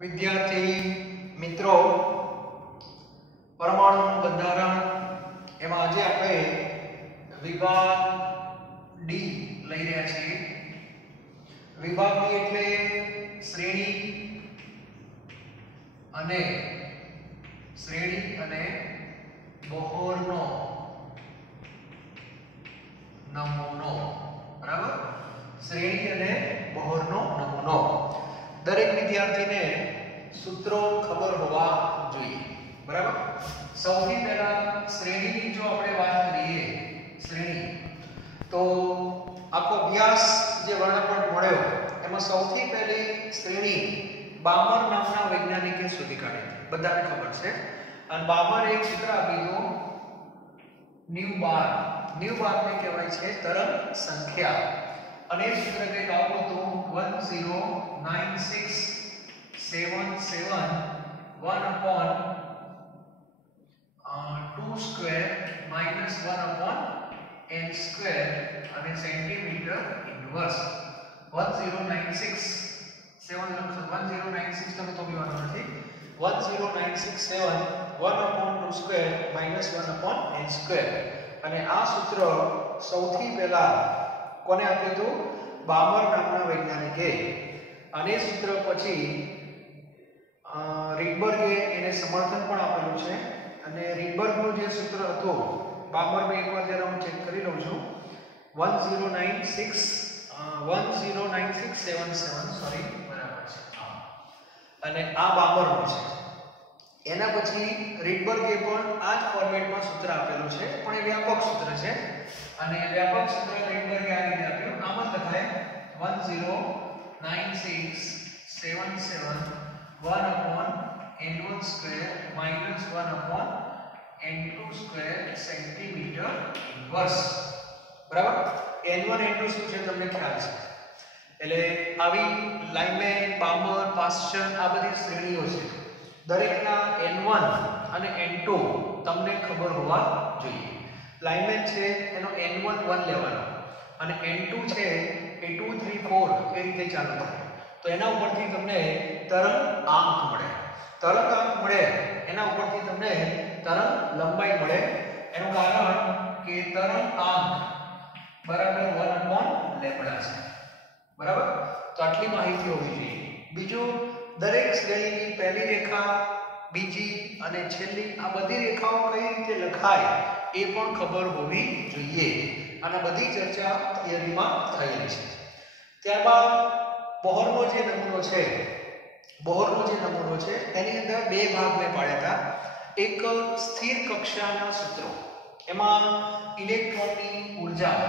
વિદ્યાર્થી મિત્રો પરમાણુનું બંધારણ એમાં આજે આપણે વિભાગ ડી લઈ રહ્યા છીએ। વિભાગ ડી એટલે શ્રેણી અને બોહરનો નમૂનો। બરાબર, શ્રેણી અને બોહરનો નમૂનો। દરેક વિદ્યાર્થીને सूत्रों खबर होवा જોઈએ। बराबर, સૌથી પહેલા શ્રેણીની જો આપણે વાત કરીએ શ્રેણી તો આખો અભ્યાસ જે વર્ણપટ મળ્યો એમાં સૌથી પહેલી શ્રેણી બામર નામના વૈજ્ઞાનિકે શોધી કાઢી। બધાને ખબર છે અને બામર એક સૂત્ર આપી દો ન્યુ બાર ને કહેવાય છે તરંગ સંખ્યા અને સૂત્ર કંઈક આવું હતું 1096771 1/2 square minus 1/n square અને સેન્ટીમીટર ઇન્વર્સ 1096 લખો તો બી વાંધો નથી। 10967 1/2 square minus 1/n square અને આ સૂત્ર સૌથી પહેલા કોને આપ્યું હતું? બામર નામના વૈજ્ઞાનિકે। અને સૂત્ર પછી રીડબર્ગે એને સમર્થન પણ આપેલું છે અને રીડબર્ગનું જે સૂત્ર હતું બામરનું એકવાર જરા હું ચેક કરી લઉં છું 1096777 સોરી બરાબર છે અને આ બામરનું છે। એના પછી રીડબર્ગે પણ આ જ ફોર્મેટમાં સૂત્ર આપેલું છે પણ એ વ્યાપક સૂત્ર છે અને વ્યાપક સૂત્ર રીડબર્ગે આ રીતે આપ્યું। આમ જ લખાય 1096771 1/n1 square minus 1/n2 square centimetre inverse. બરાબર, n1 n2 શું છે તમને ખ્યાલ છે? એટલે આવી લાઇમેન બામર પાસ્ચર આ બધી શ્રેણીઓ છે। દરેકના n1 અને n2 તમને ખબર હોવા જોઈએ। લાઇમેન છે એનો n1 1 લેવાનો અને n2 છે એ 2 3 4 એ રીતે ચાલુ થાય તો એના ઉપરથી તમને તરંગ આંક મળે। તરંગ આંક મળે એના ઉપરથી તમને તરંગ લંબાઈ મળે। એનું કારણ કે તરંગ આંક બરાબર 1/λ છે। બરાબર, તો આટલી માહિતી હોવી જોઈએ। બીજું, દરેક શ્રેણીની પહેલી રેખા, બીજી અને છેલ્લી આ બધી રેખાઓ કઈ રીતે લખાય એ પણ ખબર હોવી જોઈએ અને બધી ચર્ચા થિયરીમાં થયેલી છે। ત્યારબાદ બોહરનો જે નમૂનો છે એની અંદર બે ભાગ મેં પાડ્યા હતા। એક સ્થિર કક્ષાના સૂત્રો, એમાં ઇલેક્ટ્રોનની ઊર્જા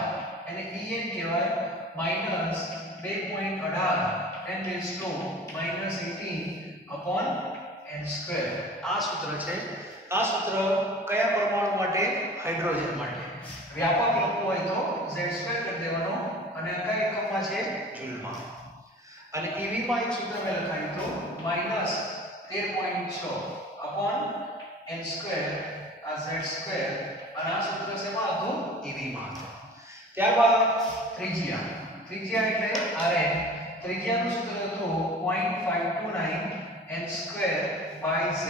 એને En કહેવાય -10⁻18n²। આ સૂત્ર છે। આ સૂત્ર કયા પરમાણુ માટે? હાઇડ્રોજન માટે। વ્યાપક લખવું હોય તો Z² કરી દેવાનો અને કયા એકમમાં છે? જૂલમાં। અને EV માં એક સૂત્ર મેં લખાયું તો -13.6/n² આ Z² અને આ સૂત્ર શેમાં હતું? EV માં। ત્યારબાદ ત્રિજ્યા એટલે Rn। ત્રિજ્યાનું સૂત્ર હતું 0.529n²/z।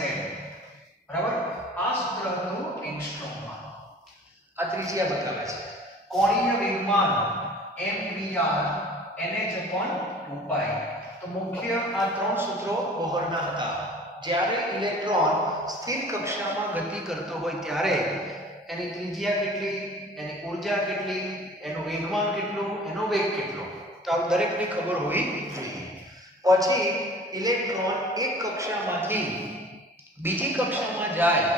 બરાબર, આ સૂત્ર હતું એંગસ્ટ્રોમમાં। આ ત્રિજ્યા બતાવે છે। કોણીય વેગમાન mvr nh/2π। તો મુખ્ય આ ત્રણ સૂત્રો બોહરના હતા। જ્યારે ઇલેક્ટ્રોન સ્થિર કક્ષામાં ગતિ કરતો હોય ત્યારે એની ત્રિજ્યા કેટલી, એની ઊર્જા કેટલી, એનું વેગમાન કેટલું, એનો વેગ કેટલો, તો આ દરેકને ખબર હોવી જોઈએ। પછી ઇલેક્ટ્રોન એક કક્ષામાંથી બીજી કક્ષામાં જાય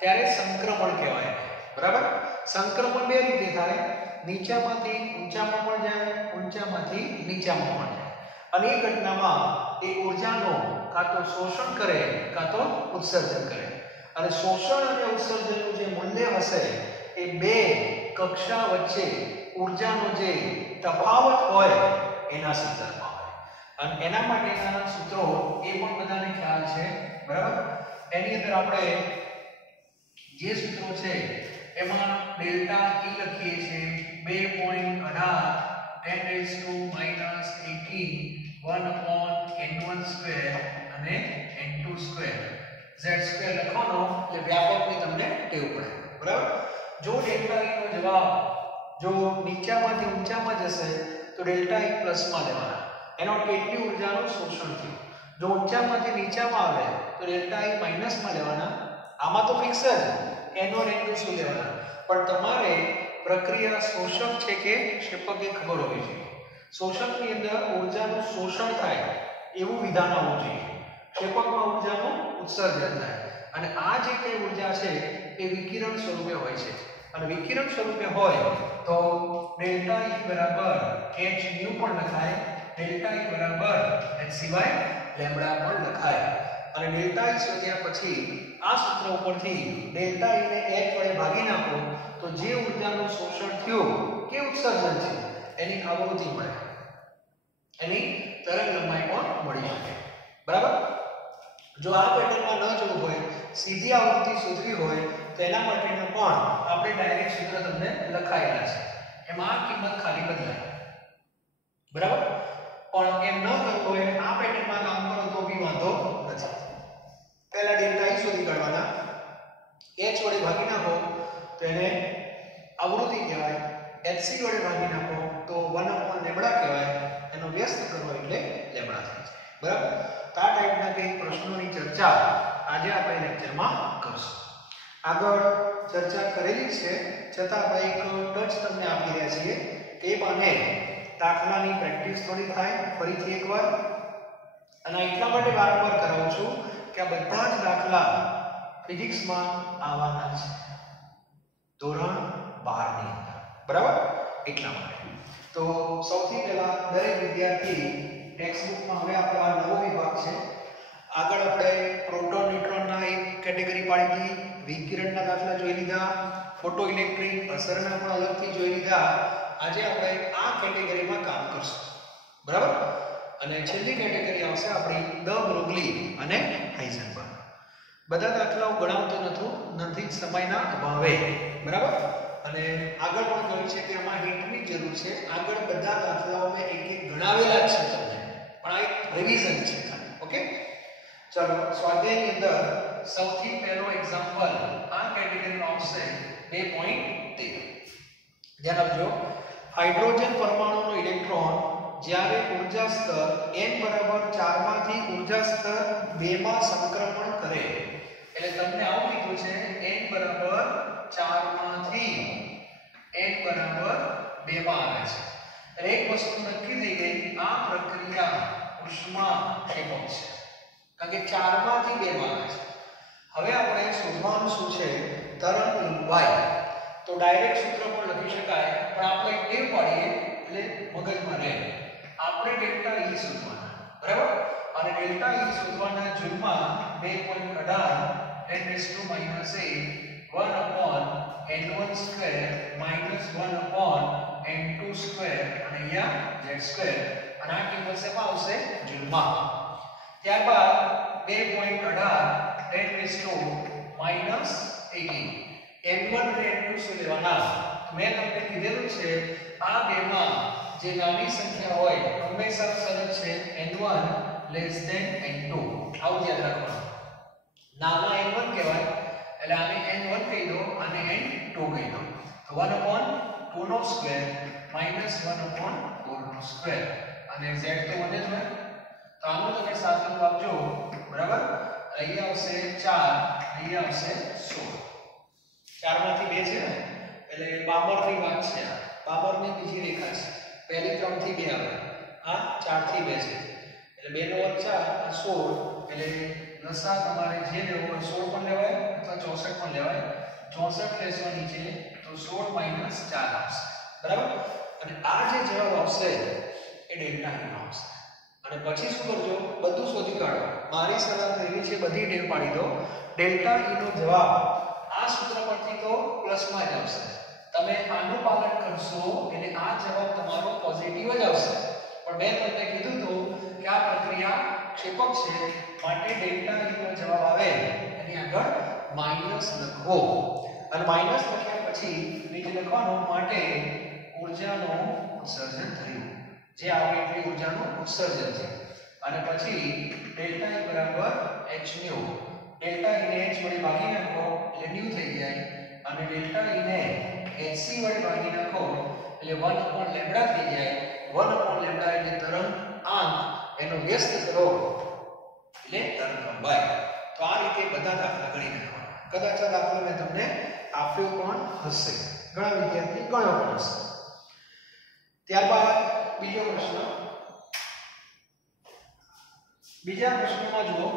ત્યારે સંક્રમણ કહેવાય। બરાબર, સંક્રમણ બે રીતે થાય, નીચામાંથી ઊંચામાં પણ જાય, ઊંચામાંથી નીચામાં પણ જાય અને એ ઘટનામાં એ ઊર્જાનો કાં તો શોષણ કરે કાં તો ઉત્સર્જન કરે અને શોષણ અને ઉત્સર્જનનું જે મૂલ્ય હશે એ બે કક્ષા વચ્ચે ઊર્જાનો જે તફાવત હોય એના સંદર્ભમાં હોય અને એના માટેના સૂત્રો એ પણ બધાને ખ્યાલ છે। બરાબર, એની અંદર આપણે જે સૂત્રો છે એમાં ડેલ્ટા E લખીએ છીએ 2.18 10⁻⁻18 1/n1² અને n2 સ્ક્વેર z સ્ક્વેર લખવાનો એટલે વ્યાપકની તમને ટેવ પડે બરાબર જો ડેલ્ટા E નો જવાબ જો નીચામાંથી ઊંચામાં જશે તો ડેલ્ટા E પ્લસમાં લેવાના એનો કેટલી ઊર્જાનું શોષણ થયું જો ઊંચામાંથી નીચામાં આવે તો ડેલ્ટા E માઈનસમાં લેવાના આમાં તો ફિક્સ જ n1 n2 શું લેવાના પણ તમારે પ્રક્રિયા શોષક છે કે ક્ષેપક એ ખબર હોવી જોઈએ શોષકની અંદર ઊર્જાનું શોષણ થાય એવું વિધાન આવવું જોઈએ ક્ષેપકમાં ઊર્જાનું ઉત્સર્જન થાય અને આ જે કઈ ઊર્જા છે એ વિકિરણ સ્વરૂપે હોય છે અને વિકિરણ સ્વરૂપે હોય તો ડેલ્ટા E બરાબર h ન્યુ પણ લખાય ડેલ્ટા E બરાબર h સિવાય લેમ્બડા પણ લખાય અને ડેલ્ટા E શોધ્યા પછી આ સૂત્ર ઉપરથી ડેલ્ટા E ને h વડે ભાગી નાખો તો જે ઊર્જાનું શોષણ થયું કે ઉત્સર્જન છે એની આવૃત્તિ મળે એની તરંગ લંબાઈ પણ મળી શકે બરાબર જો આ પેટર્નમાં ન જોવું હોય સીધી આવૃત્તિ શોધવી હોય તો એના માટેનું પણ આપણે ડાયરેક્ટ સૂત્ર તમને લખાયેલા છે એમાં આ કિંમત ખાલી બદલાય બરાબર પણ એમ ન કરવું હોય આ પેટર્નમાં કામ કરો તો બી વાંધો નથી પહેલા ડેલ્ટા E શોધી કાઢવાના h વડે ભાગી નાખો તો એને આવૃત્તિ કહેવાય hc વડે ભાગી નાખો તો 1/λ કહેવાય એનો વ્યસ્ત કરો એટલે લેમ્બડા થાય છે બરાબર તો આ ટાઈપના કઈ પ્રશ્નોની ચર્ચા આજે આપણે લેક્ચરમાં કરશું આગળ ચર્ચા કરેલી છે છતાં આપણે એક ટચ તમને આપી રહ્યા છીએ કે બને દાખલાની પ્રેક્ટિસ થોડી થાય ફરીથી એકવાર અને એટલા માટે વારંવાર કરાવું છું કે આ બધા જ દાખલા ફિઝિક્સમાં આવવાના છે ધોરણ 12 ની અંદર બરાબર એટલા માટે તો સૌથી પહેલા દરેક વિદ્યાર્થી ટેક્સ્ટબુકમાં હવે આપણો આ નવો વિભાગ છે આગળ આપણે પ્રોટોન ન્યુટ્રોનના એક કેટેગરી પાડી હતી વિકિરણના દાખલા જોઈ લીધા ફોટો ઇલેક્ટ્રિક અસરના પણ અલગથી જોઈ લીધા આજે આપણે આ કેટેગરીમાં કામ કરશું બરાબર અને છેલ્લી કેટેગરી આવશે આપણી દ બ્રોગલી અને હાઇઝનબર્ગ બધા દાખલાઓ ગણાવતો નથી સમયના અભાવે બરાબર અને આગળ પણ કહ્યું છે કે આમાં હિન્ટની જરૂર છે આગળ બધા દાખલાઓ મેં એક એક ગણાવેલા જ છે તમને પણ આ એક રિવિઝન છે ઓકે ચલો સ્વાધ્યાયની અંદર સૌથી પહેલો એક્ઝામ્પલ આ કેટેગરીનો આવશે 2.13 ધ્યાન આપજો હાઇડ્રોજન પરમાણુનો ઇલેક્ટ્રોન જ્યારે ઊર્જા સ્તર n બરાબર 4 માંથી ઊર્જા સ્તર 2 માં સંક્રમણ કરે એટલે તમને આવું કીધું છે n બરાબર 4 માંથી n બરાબર 2 માં આવે છે એટલે એક વસ્તુ નક્કી થઈ ગઈ આ પ્રક્રિયા ઉષ્માક્ષેપક છે કારણ કે 4 માંથી 2 માં આવે છે હવે આપણે શોધવાનું શું છે તરંગ લંબાઈ તો ડાયરેક્ટ સૂત્ર પણ લખી શકાય પણ આપણે ટેવ પાડીએ એટલે મગજમાં રહે આપણે ડેલ્ટા E શોધવાના બરાબર અને ડેલ્ટા E શોધવાના જૂલમાં 2.18 10 1/n1 સ્ક્વેર -1/n2 સ્ક્વેર અને અહીંયા z સ્ક્વેર અને આ કિંમત શેમાં આવશે જૂલમાં ત્યારબાદ 2.18 10 -18 n1 અને n2 શું લેવાના મેં તમને કીધેલું છે આ બેમાં જે નાની સંખ્યા હોય હંમેશા સરળ છે n1 n2 આવું યાદ રાખવાનું નાના n1 કહેવાય એટલે આને n1 કહી દો અને n2 કહી દો તો 1/2 નો સ્ક્વેર -1/4 નો સ્ક્વેર અને z તો મને જ હોય તો આનું તમે સાદું આપજો બરાબર અહીંયા આવશે 4 અહીંયા આવશે 16 4 માંથી 2 છે ને એટલે બાબરની વાત છે બાબરની બીજી રેખા છે પહેલી 3 થી 2 આવે આ 4 થી 2 છે એટલે 2 નો વર્ગ 4 આ 16 એટલે લસા તમારે જે લેવો હોય 16 પણ લેવાય અથવા 64 પણ લેવાય 64 લેશો નીચે તો 16 - 4 આવશે બરાબર અને આ જે જવાબ આવશે એ ડેલ્ટા E આવશે અને પછી શું કરજો બધું શોધી કાઢો મારી સલાહ એવી છે બધી ટેવ પાડી દો ડેલ્ટા E નો જવાબ આ સૂત્ર પરથી તો પ્લસમાં જ આવશે તમે આનું પાલન કરશો એટલે આ જવાબ તમારો પોઝિટિવ જ આવશે પણ મેં તમને કીધું હતું કે આ પ્રક્રિયા ક્ષેપક છે માટે ડેલ્ટા E નો જવાબ આવે એની આગળ માઈનસ લખવો અને માઈનસ લખ્યા પછી નીચે લખવાનું માટે ઊર્જાનું ઉત્સર્જન થયું જે આવે એટલી ઊર્જાનું ઉત્સર્જન છે અને પછી ડેલ્ટા E બરાબર h ન્યુ. ડેલ્ટા E ને h વડે ભાગી નાખો એટલે ન્યુ થઈ જાય અને ડેલ્ટા E ને hc વડે ભાગી નાખો એટલે 1 upon લેમ્બડા થઈ જાય. 1 upon લેમ્બડા એટલે તરંગ આંક એનો વ્યસ્ત કરો એટલે તરંગ લંબાઈ. તો આ રીતે બધા દાખલા ગણી નાખવાના. કદાચ આ દાખલો મેં તમને આપ્યો પણ હશે, ઘણા વિદ્યાર્થી ગણ્યો પણ હશે. ત્યારબાદ બીજો પ્રશ્ન. બીજા પ્રશ્નમાં જુઓ,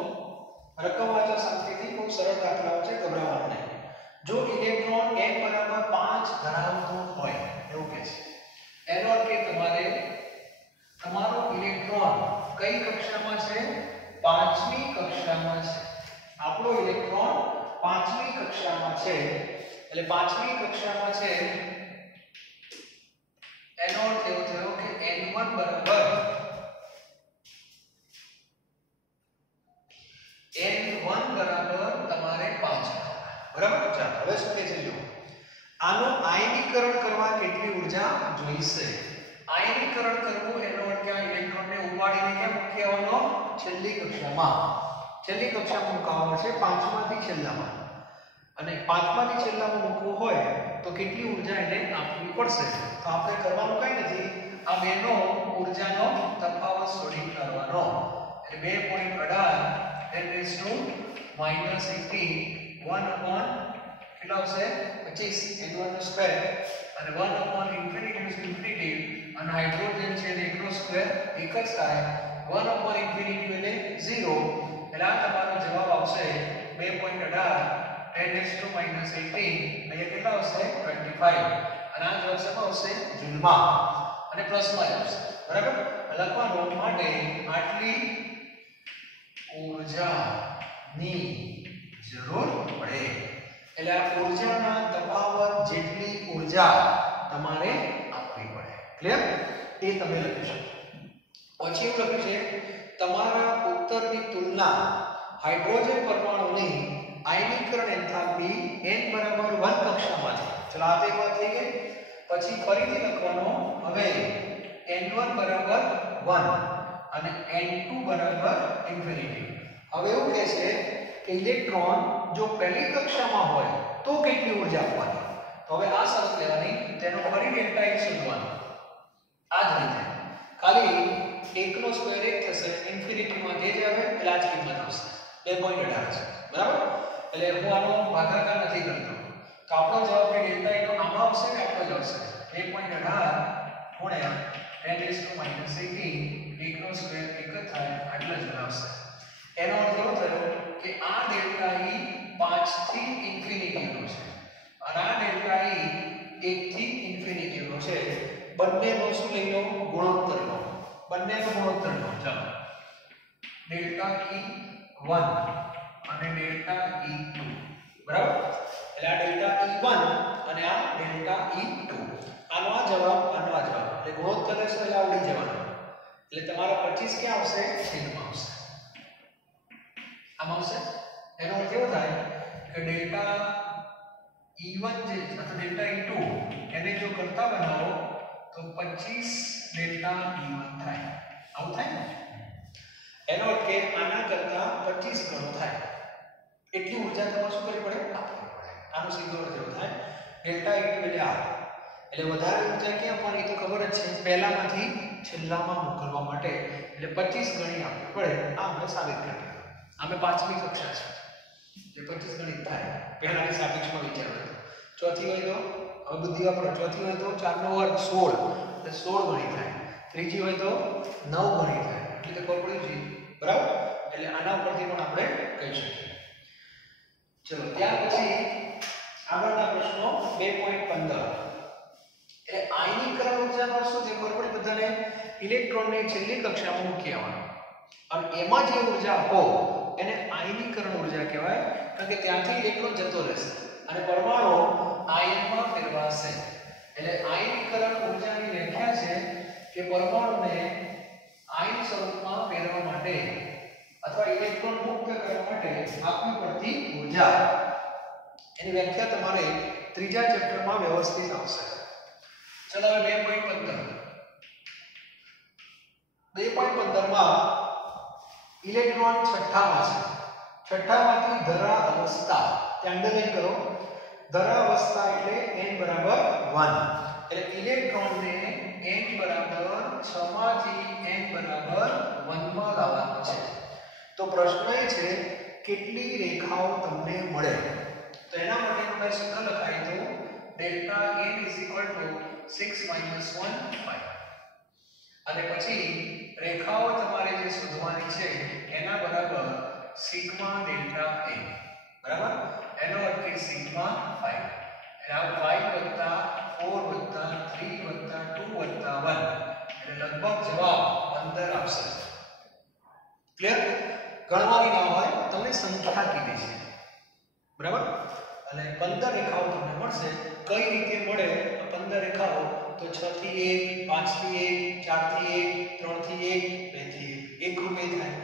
રકમ વાંચો શાંતિથી, ખૂબ સરળ દાખલાઓ છે, ગભરાવાનું નહીં. જો ઇલેક્ટ્રોન n બરાબર 5 ધરાવતો હોય એવું કહે છે, એનો અર્થ કે તમારો ઇલેક્ટ્રોન કઈ કક્ષામાં છે? 5મી કક્ષામાં છે. આપણો ઇલેક્ટ્રોન 5મી કક્ષામાં છે. એટલે 5મી કક્ષામાં છે એનો અર્થ એવો થયો કે n1 બરાબર તમારે 5 બરાબર. ચાલો હવે શું કહે છે જો, આનું આયનીકરણ કરવા કેટલી ઊર્જા જોઈશે? આયનીકરણ કરવું એનો અર્થ કે આ ઇલેક્ટ્રોનને ઉપાડીને ક્યાં મૂકી આવવાનો? છેલ્લી કક્ષામાં. છેલ્લી કક્ષામાં મૂકવાનો છે, 5માંથી છેલ્લામાં. અને 5માંથી છેલ્લામાં મૂકવું હોય તો કેટલી ઊર્જા એને આપવી પડશે? તો આપણે કરવાનું કંઈ નથી, આ બેનો ઊર્જાનો તફાવત શોધી કાઢવાનો. એટલે 2.18 10 - 1 upon કેટલા આવશે? 25 n1 નો સ્ક્વેર અને 1 upon infinity અને હાઇડ્રોજન છે એટલે એકનો સ્ક્વેર એક જ થાય. 1 upon infinity એટલે 0. એટલે આ તમારો જવાબ આવશે 2.18 10 - 18. અહીંયા કેટલા આવશે? 25. અને આ જવાબ શેમાં આવશે? જૂલમાં અને પ્લસમાં આવશે. બરાબર. લખવાનું માટે આટલી ઊર્જાની જરૂર પડે. એટલે આ ઊર્જાના તફાવત જેટલી ઊર્જા તમારે આપવી પડે. ક્લિયર? એ તમે લખી શકો. પછી એવું લખ્યું છે, તમારા ઉત્તરની તુલના હાઇડ્રોજન પરમાણુની આયનીકરણ એન્થાલ્પી n બરાબર 1 કક્ષામાં છે. ચલો આ એક વાત થઈ ગઈ. પછી ફરીથી લખવાનો, હવે n1 બરાબર 1 અને n2 બરાબર ઇન્ફિનિટી. હવે એવું કહે છે કે ઇલેક્ટ્રોન જો પહેલી કક્ષામાં હોય તો કેટલી ઊર્જા આપવાની? તો હવે આ શરત લેવાની, તેનો ફરી ડેલ્ટા E શોધવાનો. આ જ રીતે ખાલી 1 નો સ્ક્વેર 1 થશે, ઇન્ફિનિટીમાં જે આવે એટલે આ જ કિંમત આવશે. 2.18 છે. બરાબર. એટલે હું આનો ભાગાકાર નથી કરતો. તો આપણો જવાબ કે ડેલ્ટા E નો આમાં આવશે કે આપણો જ આવશે? 2.18 ગુણ્યા 10 - 18 1 નો સ્ક્વેર 1 જ થાય, આટલા જ આવશે. એનો અર્થ એવો થયો કે આ ડેલ્ટા E 5 થી ઇન્ફિનિટીનો છે અને આ ડેલ્ટા E 1 થી ઇન્ફિનિટીનો છે. બંનેનો શું લઈ લો? ગુણોત્તર લો. બંનેનો ગુણોત્તર લો. ચાલો, ડેલ્ટા E1 અને ડેલ્ટા E2. બરાબર. એટલે આ ડેલ્ટા E1 અને આ ડેલ્ટા E2. આનો આ જવાબ, આનો આ જવાબ. એટલે ગુણોત્તર લેશો એટલે આવડી જવાનો. એટલે તમારો 25 ક્યાં આવશે? છેદમાં આવશે. આમાં આવશે. એનો અર્થ એવો થાય કે ડેલ્ટા E1 જે અથવા ડેલ્ટા E2 એને જો કરતા બનાવો તો 25 ડેલ્ટા E1 થાય. આવું થાય ને? એનો અર્થ કે આના કરતા 25 ગણો થાય. એટલી ઊર્જા તમારે શું કરવી પડે? આપવી પડે. આનો સીધો અર્થ એવો થાય. ડેલ્ટા E2 એટલે આ. એટલે વધારે ઊર્જા ક્યાં આપવાની? તો ખબર જ છે, પહેલામાંથી છેલ્લામાં મોકલવા માટે. એટલે 25 ગણી આપવી પડે. આ આપણે સાબિત કરી. અમે 5મી કક્ષા છે એટલે 25 ગણિત થાય. પહેલાની સાપેક્ષમાં વિચારો. ચોથી હોય તો હવે બુદ્ધિ વાપરો. ચોથી હોય તો 4 નો વર્ગ 16 એટલે 16 ગણી થાય. ત્રીજી હોય તો 9 ગણી થાય. એટલે ખબર પડી ગઈ. બરાબર. એટલે આના ઉપરથી પણ આપણે કહી શકીએ. ચલો ત્યાર પછી આગળના પ્રશ્નો 2.15. એટલે આયનીકરણ ઊર્જાનો શું છે? ખબર પડી બધાને? ઇલેક્ટ્રોનને છેલ્લી કક્ષામાં મૂકી આવવાનો અને એમાં જે ઊર્જા હો એને આયનીકરણ ઊર્જા કહેવાય. કારણ કે ત્યાંથી ઇલેક્ટ્રોન જતો રહેશે અને પરમાણુ આયનમાં ફેરવાશે. એટલે આયનીકરણ ઊર્જાની વ્યાખ્યા છે કે પરમાણુને આયન સ્વરૂપમાં ફેરવવા માટે અથવા ઇલેક્ટ્રોન મુક્ત કરવા માટે આપવી પડતી ઊર્જા. એની વ્યાખ્યા તમારે ત્રીજા ચેપ્ટરમાં વ્યવસ્થિત આવશે. ચલો હવે 2.15 માં ઇલેક્ટ્રોન છઠ્ઠામાં છે, છઠ્ઠામાંથી ધરા અવસ્થા, અંડરલાઈન કરો, ધરા અવસ્થા એટલે n બરાબર 1, એટલે ઇલેક્ટ્રોનને n બરાબર 6 માંથી n બરાબર 1 માં લાવવાનો છે. તો પ્રશ્ન એ છે કેટલી રેખાઓ તમને મળે. તો એના માટેનું મેં સૂત્ર લખાઈ દઉં, ડેલ્ટા n 6 - 1 5. અને પછી રેખાઓ તમારે જે શોધવાની છે એના બરાબર સિગ્મા ડેલ્ટા n, બરાબર, એનો અર્થ કે સિગ્મા 5. એટલે આ 5 + 4 + 3 + 2 + 1 એટલે લગભગ જવાબ 15 આવશે. ક્લિયર? ગણવાની ના હોય, તમને સંખ્યા કીધી છે, બરાબર, અને 15 રેખાઓ તમને મળશે. કઈ રીતે મળે આ 15 રેખાઓ? તો 6 થી 1, 5 થી 1, 4 થી 1, 3 થી 1, 2 થી 1, એક રૂપે થાય,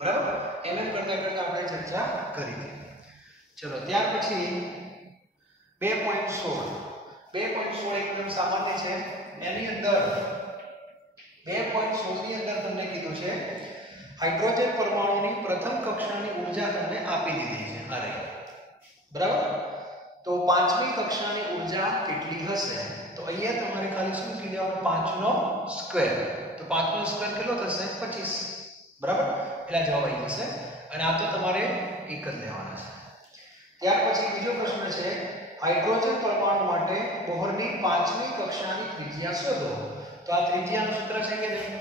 બરાબર. એમ કરતા કરતા આપણે ચર્ચા કરી. ચલો ત્યાર પછી 2.16 એકદમ સામાન્ય છે. એની અંદર 2.16 ની અંદર તમને કીધું છે હાઇડ્રોજન પરમાણુની પ્રથમ કક્ષાની ઊર્જા તમને આપી દીધી છે. અરે બરાબર, તો પાંચમી કક્ષાની ઊર્જા કેટલી હશે? તો અહીંયા તમારે ખાલી શું કીધું? 5 નો સ્ક્વેર. તો 5 નો સ્ક્વેર કેટલો થશે? 25, બરાબર. એટલે જવાબ આવી જશે. અને આ તો તમારે એક જ લેવાના છે. ત્યાર પછી બીજો પ્રશ્ન છે હાઇડ્રોજન પરમાણુ માટે બોહરની પાંચમી કક્ષાની ત્રિજ્યા શોધો. તો આ ત્રિજ્યાનું સૂત્ર છે કે નહીં?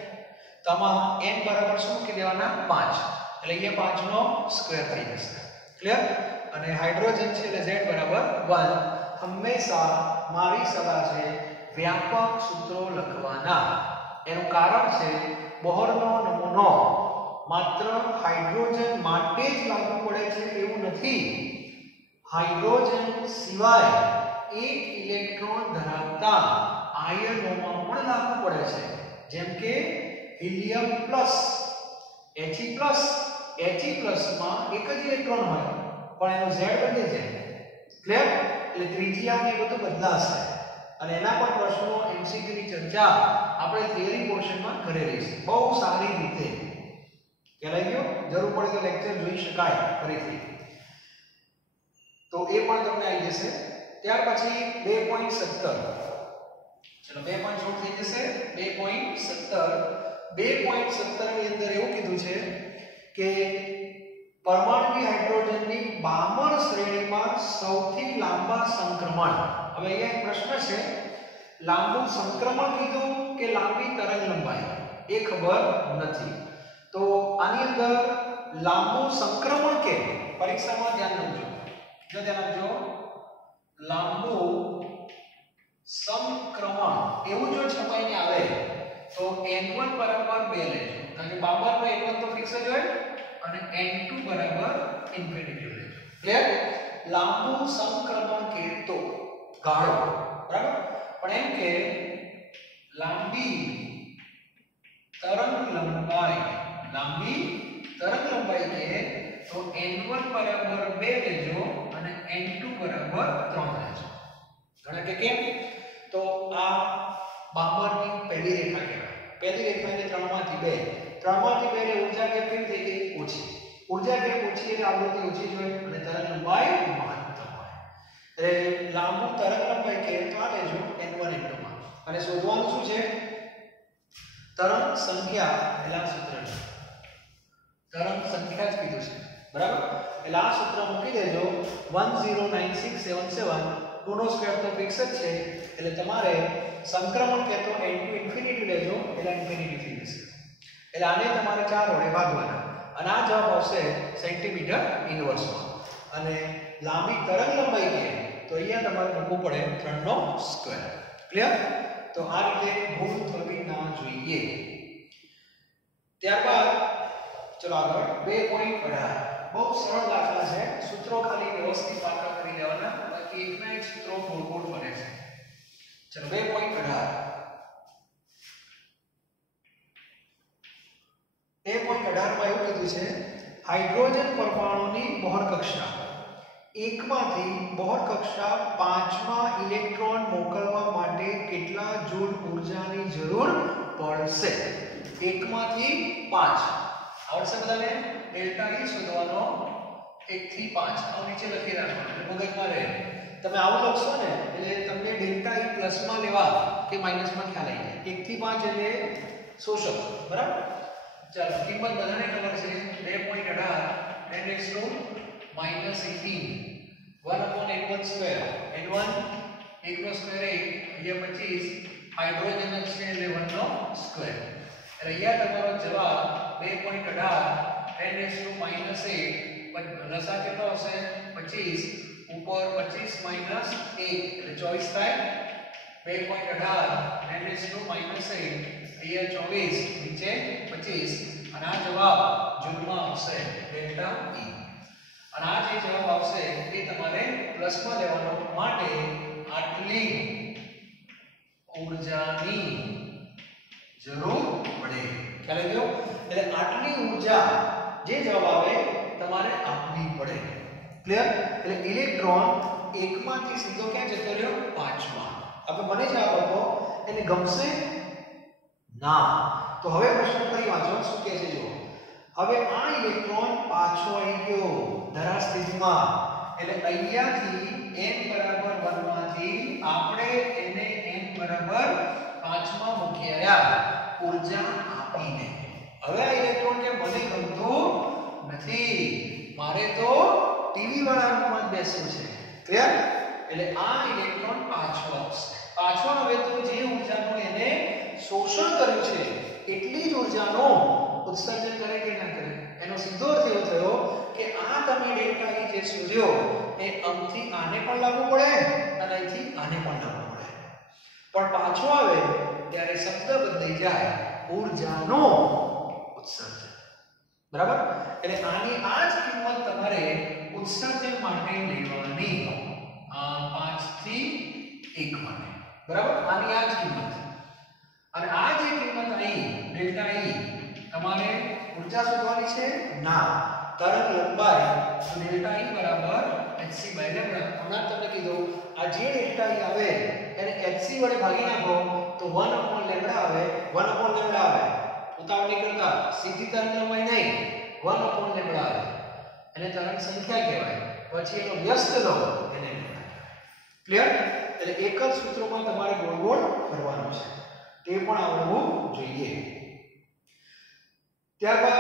તો આમાં n બરાબર શું મૂકી દેવાના? 5. એટલે અહીંયા 5 નો સ્ક્વેર થઈ જશે. ક્લિયર? અને હાઇડ્રોજન છે એટલે z બરાબર 1. હંમેશા મારી સલાહ છે વ્યાપક સૂત્રો લખવાના. એનું કારણ છે બોહરનો નમૂનો માત્ર હાઇડ્રોજન માટે જ લાગુ પડે છે એવું નથી. હાઇડ્રોજન સિવાય એક ઇલેક્ટ્રોન ધરાવતા આયનોમાં પણ લાગુ પડે છે. જેમ કે helium plus, He plus, He પ્લસમાં એક જ ઇલેક્ટ્રોન હોય પણ એનો z બદલી જાય. ક્લિયર? એટલે ત્રિજ્યા એ બધું બદલાશે. અને એના પર પ્રશ્નો MCQ ની ચર્ચા આપણે થિયરી પોર્શનમાં કરેલી છે બહુ સારી રીતે. ખ્યાલ આવી ગયો? જરૂર પડે તો લેક્ચર જોઈ શકાય ફરીથી. તો એ પણ તમને આવી જશે. ત્યાર પછી 2.17, ચલો 2.16 થઈ જશે. 2.17 ની અંદર એવું કીધું છે કે પરમાણુની હાઇડ્રોજનની બામણ શ્રેણીમાં સૌથી લાંબા સંક્રમણ. હવે અહીંયા એક પ્રશ્ન છે, લાંબુ સંક્રમણ કીધું કે લાંબી તરંગ લંબાઈ એ ખબર નથી. તો આની અંદર લાંબુ સંક્રમણ કે પરીક્ષામાં ધ્યાન રાખજો. જો ધ્યાન આપજો, લાંબુ સંક્રમણ એવું જો છપાઈને આવે તો n1 બરાબર 2 લેજો, કારણ કે બાબરનો n1 તો ફિક્સ જ હોય અને n2 બરાબર ઇન્ફિનિટી લેજો. ક્લિયર? લાંબુ સંક્રમણ કે તો ગાળો, બરાબર, પણ એમ કે લાંબી તરંગ લંબાઈ કે તો n1 બરાબર 2 લેજો અને n2 બરાબર 3 લેજો. કારણ કે કેમ? તો આ બાબરની પહેલી રેખા કહેવાય. પહેલી રેખા એટલે 3 માંથી 2 ને ઊર્જા કેપ કેમ થઈ ગઈ? ઓછી. ઊર્જા કેપ ઓછી એટલે આવૃત્તિ ઓછી જ હોય અને તરંગ લંબાઈ મહત્તમ હોય. એટલે લાંબુ તરંગ લંબાઈ કે તો આ લેજો n1 n2 માં. અને શોધવાનું શું છે? તરંગ સંખ્યા. પહેલા સૂત્ર તરંગ સંખ્યા જ કીધું છે, બરાબર. એટલે આ સૂત્ર મૂકી દેજો 109677. 2 નો સ્ક્વેર તો ફિક્સ જ છે એટલે તમારે સંક્રમણ કે તો n2 ઇન્ફિનિટી લેજો એટલે ઇન્ફિનિટી થઈ જશે. એટલે આને તમારે 4 વડે ભાગવાના અને આ જવાબ આવશે સેન્ટીમીટર ઇન્વર્સમાં. અને લાંબી તરંગ લંબાઈ કે તો અહીંયા તમારે મૂકવું પડે 3 નો સ્ક્વેર. ક્લિયર? તો આ રીતે ભૂલ થવી ના જોઈએ. ત્યારબાદ ચલો આગળ 2.18. બહુ સરળ દાખલા છે. સૂત્રો ખાલી વ્યવસ્થિત પાકા કરી લેવાના, બાકી એકના એક સૂત્રો ગોળ બને છે. ચલો 2.18. 2.18 માં એવું કીધું છે હાઇડ્રોજન પરમાણુની બોહર કક્ષા એકમાંથી બોહર કક્ષા 5માં ઇલેક્ટ્રોન મોકલવા માટે કેટલા જૂલ ઊર્જાની જરૂર પડશે? 1 માંથી 5. આવડશે બધાને? ડેલ્ટા E શોધવાનો 1 થી 5 આ નીચે લખી રાખવાનું એટલે મગજમાં રહે. તમે આવું લખશો ને એટલે તમને ડેલ્ટા E પ્લસમાં લેવા કે માઈનસમાં ખ્યાલ આવી જાય. 1 થી 5 એટલે શોષક, બરાબર? ચાલો કિંમત બધાને ખબર છે 2.18 10⁻18 1/n1 સ્ક્વેર n1 1 નો સ્ક્વેર 1 અહીંયા 25 હાઇડ્રોજન છે એટલે 1 નો સ્ક્વેર. એટલે અહીંયા તમારો જવાબ 2.18 10⁻8 લસા કેટલો આવશે 25 ઉપર 25 માઈનસ 1 એટલે 24 થાય. 2.18 અહીંયા 24 નીચે 25 અને આ જવાબ જૂલમાં આવશે ડેલ્ટા E. અને આ જે જવાબ આવશે એ તમારે પ્લસમાં લેવાનો માટે આટલી ઊર્જાની જરૂર પડે. ખ્યાલ આવ્યો? એટલે આટલી ઊર્જા જે જવાબ આવે તમારે આપવી પડે. ક્લિયર? એટલે ઇલેક્ટ્રોન 1 માંથી સીધો ક્યાં જતો રહ્યો 5 માં. હવે મને જવાબ આપો એને ગમશે? ના. તો હવે પ્રશ્ન ફરી વાંચો શું કહે છે જુઓ. હવે આ ઇલેક્ટ્રોન પાછો આવી ગયો ધરા સ્થિતિમાં એટલે અહીંયાથી n બરાબર 1 માંથી આપણે એને n બરાબર 5 માં મૂકી આવ્યા ઊર્જા આપીને. હવે આ ઇલેક્ટ્રોન કે મને ગમતું નથી, મારે તો ટીવી વાળા રૂમમાં જ બેસવું છે. ક્લિયર? એટલે આ ઇલેક્ટ્રોન પાછો આવશે. પાછો આવે તો જે ઊર્જાનું એને શોષણ કર્યું છે એટલી જ ઊર્જાનો ઉત્સર્જન કરે કે ના કરે. એનો સીધો અર્થ એવો થયો કે આ તમે ડેલ્ટા E જે શોધ્યો એ અહીંથી આને પણ લાગુ પડે અને અહીંથી આને પણ લાગુ પડે. પણ પાછો આવે ત્યારે શબ્દ બદલાઈ જાય ઊર્જાનો ઉત્સર્જન. બરાબર? એટલે આની આ જ કિંમત તમારે ઉત્સર્જન માટે લેવાની 5 થી 1 માટે. બરાબર? આની આ જ કિંમત. અને આ જે કિંમત અહીં ડેલ્ટા E તમારે ઊર્જા શોધવાની છે? ના. તરંગ લંબાઈ તો ડેલ્ટા E બરાબર hc/λ. હમણાં તમને કીધું આ જે ડેલ્ટા E આવે એને hc વડે ભાગી નાખો તો 1/λ આવે. 1/λ આવે. ઉતાવળ નહીં કરતા, સીધી તરંગ લંબાઈ નહીં, 1/λ આવે. એને તરંગ સંખ્યા કહેવાય. પછી એનો વ્યસ્ત લો એને ક્લિયર? એટલે એક જ સૂત્રમાં તમારે ગોળ ગોળ ફરવાનું છે. તે પણ આવડવું જોઈએ. ત્યારબાદ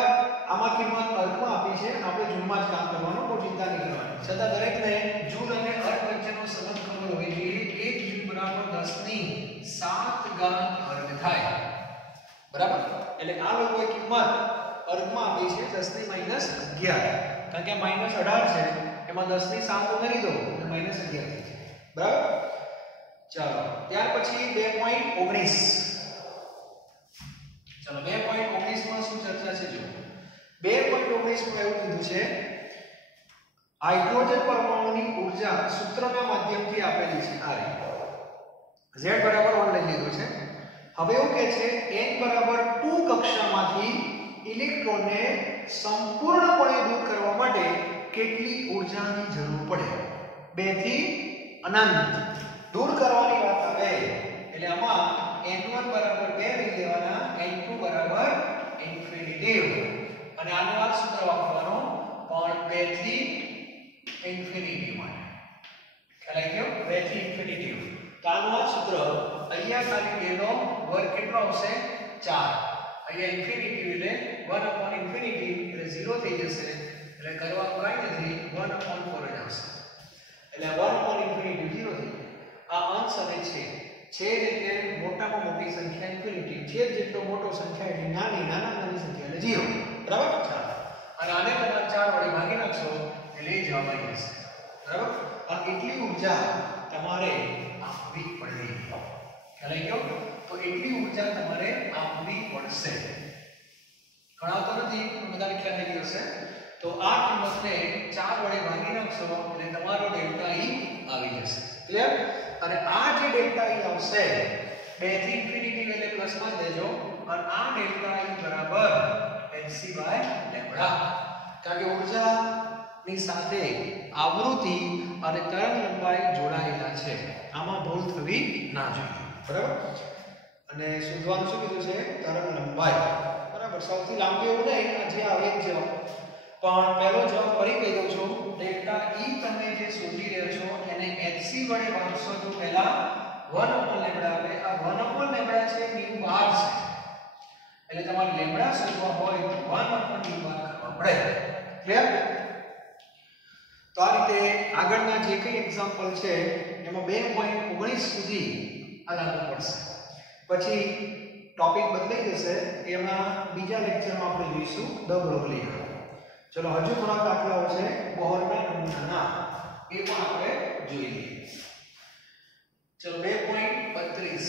આમાં કિંમત અર્થમાં આપી છે, આપણે જૂલમાં જ કામ કરવાનું, કોઈ ચિંતા નહીં કરવાની. છતાં દરેકને જૂલ અને અર્થ વચ્ચેનો સંબંધ ખબર હોવી જોઈએ. 1 જૂલ બરાબર 10⁷ અર્થ થાય. બરાબર? એટલે આ લોકોએ કિંમત અર્થમાં આપી છે 10⁻11. કારણ કે -18 છે એમાં 10⁷ ઉમેરી દો એટલે -11 થઈ જાય. બરાબર? ચાલો ત્યાર પછી 2.19. ચલો 2.19 માં શું ચર્ચા છે જો 2.19 માં એવું કીધું છે હાઇડ્રોજન પરમાણુની ઊર્જા સૂત્રના માધ્યમથી આપેલી છે. આ રીતે z બરાબર 1 લઈ લીધો છે. હવે એવું કહે છે n બરાબર 2 કક્ષામાંથી ઇલેક્ટ્રોનને સંપૂર્ણપણે દૂર કરવા માટે કેટલી ઊર્જાની જરૂર પડે? 2 થી અનંત દૂર કરવાની વાત આવે એટલે આમાં n1 બરાબર 2 લઈ લેવાના, n2 બરાબર ઇન્ફિનિટિવ અને આનું આ સૂત્ર વાપરવાનું પણ 2 થી ઇન્ફિનિટી માટે. ખ્યાલ આવી ગયો? 2 થી ઇન્ફિનિટિવ. તો આનું આ સૂત્ર અહીંયા ખાલી 2 નો વર્ગ કેટલો આવશે? 4. અહીંયા ઇન્ફિનિટિવ એટલે 1/∞ એટલે 0 થઈ જશે. એટલે કરવાનું કાંઈ નથી, 1/4 જ આવશે. એટલે 1/∞ 0 થઈ જાય. આ અંશ અને છેદ એટલે મોટામાં મોટી સંખ્યા ઇન્ફિનિટી, છેદ જેટલો મોટો સંખ્યા એટલે નાની સંખ્યા એટલે 0. બરાબર? ચાલો અને આને તમે 4 વડે ભાગી નાખશો એટલે જવાબ આવી જશે. બરાબર? આ એટલી ઊર્જા તમારે આપવી પડે. ખ્યાલ આવી ગયો? તો એટલી ઊર્જા તમારે આપવી પડશે. ગણાવતો નથી પણ બધાને ખ્યાલ આવી ગયો હશે. તો આ કિંમતને 4 વડે ભાગી નાખશો એટલે તમારો ડેલ્ટા E આવી જશે. ક્લિયર? અને આ જે ડેલ્ટા E આવશે 2 થી ઇન્ફિનિટી એટલે પ્લસમાં જ દેજો અને આ ડેલ્ટા E બરાબર hc/λ. કારણ કે ઊર્જાની સાથે આવૃત્તિ અને તરંગ લંબાઈ જોડાયેલા છે. આમાં ભૂલ થવી ના જોઈએ. બરાબર? અને શોધવાનું શું કીધું છે? તરંગ લંબાઈ. બરાબર? સૌથી લાંબી એવું નહીં, જે આવે જ જવાબ, પણ પહેલો જવાબ ફરી કહી દઉં છું, ડેલ્ટા E તમે જે શોધી રહ્યો છો એને HC વડે ભાગશો તો પહેલા 1/λ આવે. આ 1/λ છે μ બાર છે, એટલે તમારે લેમ્બડા શોધવા હોય તો 1/μ બાર કરવા પડે. ક્લિયર? તો આ રીતે આગળના જે કંઈ એક્ઝામ્પલ છે એમાં 2.19 સુધી આ લાગુ પડશે. પછી ટોપિક બદલાઈ જશે, એમાં બીજા લેક્ચરમાં આપણે જોઈશું દ બ્રોગલી. ચલો હજુ થોડા દાખલાઓ છે બોહરના નમૂનાના, એ પણ આપણે જોઈ લઈએ. ચલો 2.32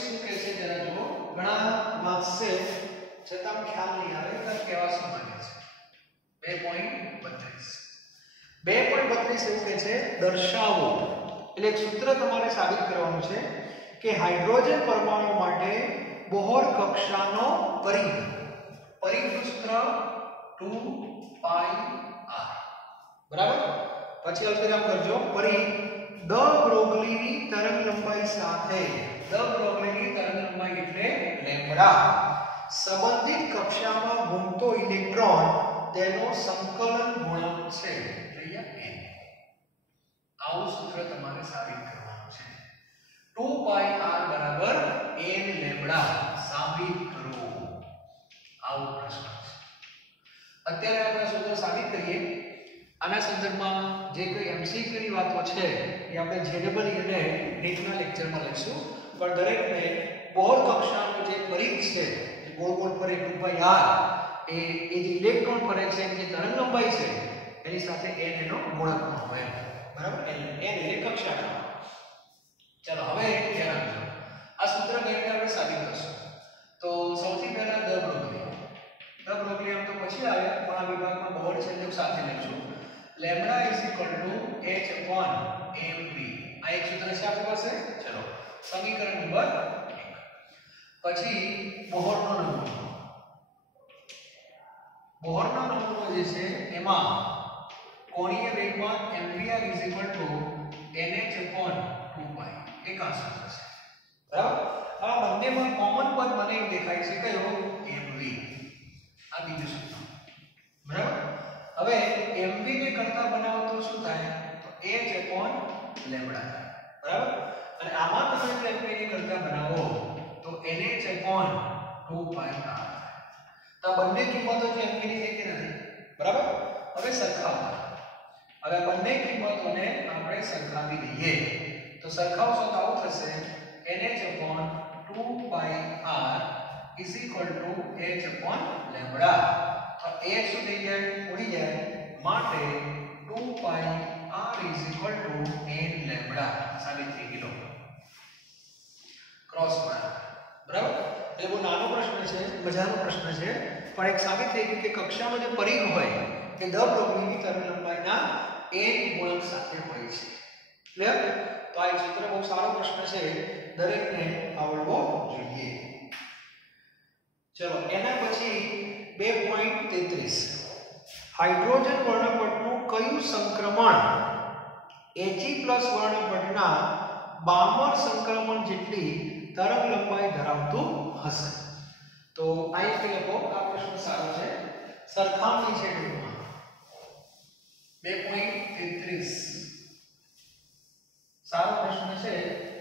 શું કહે છે જરા જુઓ. ઘણા માર્ક્સ છે છતાં ખ્યાલ નહીં આવે કે કેવા શું માંગે છે. 2.32 એવું કહે છે, દર્શાવો. એટલે એક સૂત્ર તમારે સાબિત કરવાનું છે કે હાઇડ્રોજન પરમાણુ માટે બોહર કક્ષાનો પરિઘનું સૂત્ર 2πr. બરાબર? પછી અલ્પવિરામ કરજો. પરિઘ દ બ્રોગલીની તરંગ લંબાઈ સાથે, દ બ્રોગલીની તરંગ લંબાઈ એટલે લેમ્બડા, સંબંધિત કક્ષામાં ઘૂમતો ઇલેક્ટ્રોન તેનો સંકલન ગુણાંક છે એટલે n. આવું સૂત્ર તમારે સાબિત કરવાનું છે. 2πr બરાબર n લેમ્બડા સાબિત કરો. આવો પ્રશ્ન છે. અત્યારે આપણે સૂત્ર સાબિત કરીએ. આના સંદર્ભમાં જે કોઈ MCQ ની વાતો છે એ આપણે JEE અને નીટના લેક્ચરમાં લઈશું, પણ દરેકને બોહર કક્ષાનો જે પરિઘ છે, જે ગોળ ગોળ ફરે 2πr, એ જે ઇલેક્ટ્રોન ફરે છે, જે તરંગ લંબાઈ છે એની સાથે n એનો ગુણાંક હોય. બરાબર? n એટલે કક્ષાનો. ચલો હવે ધ્યાન આપજો. આ સૂત્ર કઈ રીતે આપણે સાબિત કરશું? તો સૌથી પહેલા દ બ્રોગલી આમ તો પછી આવે, પણ આ વિભાગમાં બોહર છે એટલે સાથે લખશું. Lambda h/mv. આ એક સૂત્ર છે આપણી પાસે. ચલો સમીકરણ નંબર 1. પછી બોહરનો નમૂનો જે છે એમાં કોણીય વેગમાન mvr nh/2π એક આ સૂત્ર છે. બરાબર? આ બંનેમાં કોમન પદ મને એક દેખાય છે, કયો? mv. આ બીજું સૂત્ર. બરાબર? હવે mv ને કરતા બનાવો તો શું થાય? તો h/λ. બરાબર? અને આમાં તમે જો mv ને કરતા બનાવો તો nh/2πr. તો બંને કિંમતો જે mv ની છે કે નથી? બરાબર? હવે સરખાવો. હવે બંને કિંમતોને આપણે સરખાવી દઈએ તો સરખાવશો તો આવું થશે, nh/2πr h/λ. તો h શું થઈ જાય? ઉડી જાય. માટે 2πr n λ સાબિત થઈ ગયો. ક્રોસ બરાબર. બરાબર? એટલે બહુ નાનો પ્રશ્ન છે, મજાનો પ્રશ્ન છે, પણ એક સાબિત થઈ ગયું કે કક્ષામાં જે પરિઘ હોય એ દ બ્રોગલીની તરંગ લંબાઈના n ગુણાંક સાથે હોય છે. ક્લિયર? તો આ એક સૂત્ર બહુ સારો પ્રશ્ન છે, દરેકને આવડવો જોઈએ. ચલો એના પછી 2.33 હાઇડ્રોજન વર્ણપટનું કયું સંક્રમણ He+ વર્ણપટના બામર સંક્રમણ જેટલી તરંગ લંબાઈ ધરાવતું હશે? તો અહીં લખો, આ પ્રશ્ન સારો છે, સરખામણી છે ટૂંકમાં. 2.33 સારો પ્રશ્ન છે.